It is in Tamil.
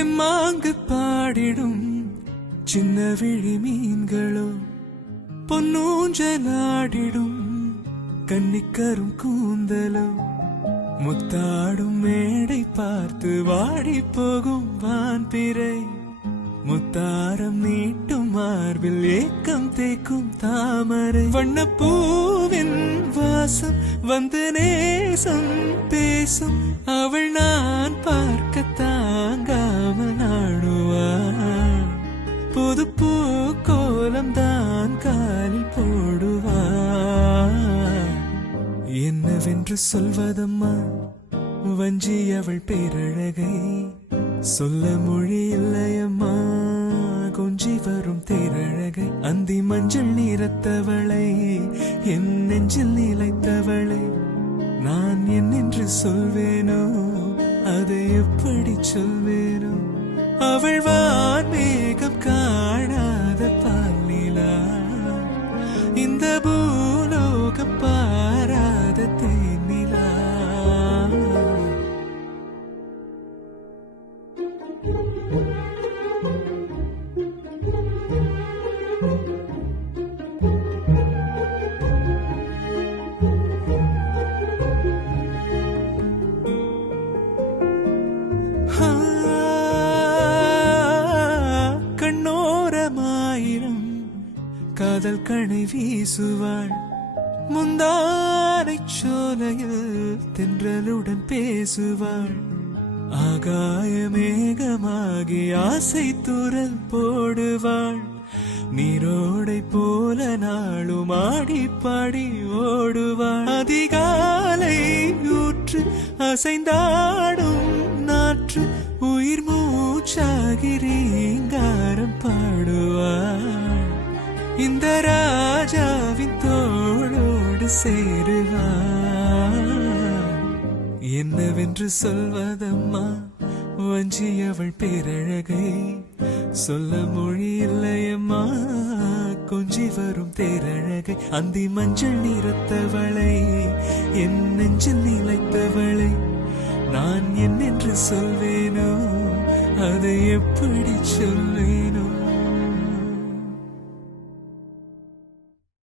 தெம்மாங்கு பாடிடும் சின்ன விழி மீன்களோ பொன்னூஞ்சலாடிடும் கன்னிக்கரும் கூந்தலோ முத்தாடும் மேடை பார்த்து வாடி போகும் வான்பிறை முத்தாரம் நீட்டும் மார்பில் ஏக்கம் தேக்கும் தாமரை வண்ணப்பூவின் வாசம் வந்து நேசம் பேசும் அவள் நான் பார்க்க தாங்காமல் ஆடுவாள் புது பூ கோலம் தான் காலில் போடுவாள் என்னவென்று சொல்வதம்மா வஞ்சி அவள் பேரழகை சொல்ல மொழி இல்லையம்மா கொஞ்சி வரும் தேரழகை அந்தி மஞ்சள் நிறத்தவளை என் நெஞ்சில் நிலைத்தவளை நான் என்னென்று சொல்வேனோ அதை எப்படி சொல்வேனோ அவள் வான்மேகம் காணாத பாலிலா இந்த பூலோகம் பாராத தேனிலா கண்ணோரமாயிரம் காதல் கணை வீசுவாள் முந்தானை சோலையில் தென்றலுடன் பேசுவாள் ஆகாய மேகமாகி ஆசை தூரல் போடுவாள் நீரோடை போல நாளும் ஆடி பாடி ஓடுவாள் அதிகாலை ஊற்று அசைந்தாடும் நாற்று உயிர் மூச்சாகி ரீங்காரம் பாடுவாள் இந்த ராஜாவின் தோளோடு சேருவாள் என்னவென்று சொல்வதம்மா வஞ்சி அவள் பேரழகை சொல்ல மொழி இல்லையம்மா கொஞ்சி வரும் தேரழகை அந்தி மஞ்சள் நிறத்தவளை என் நெஞ்சில் நிலைத்தவளை நான் என்னென்று சொல்வேனோ அதை எப்படி சொல்வேனோ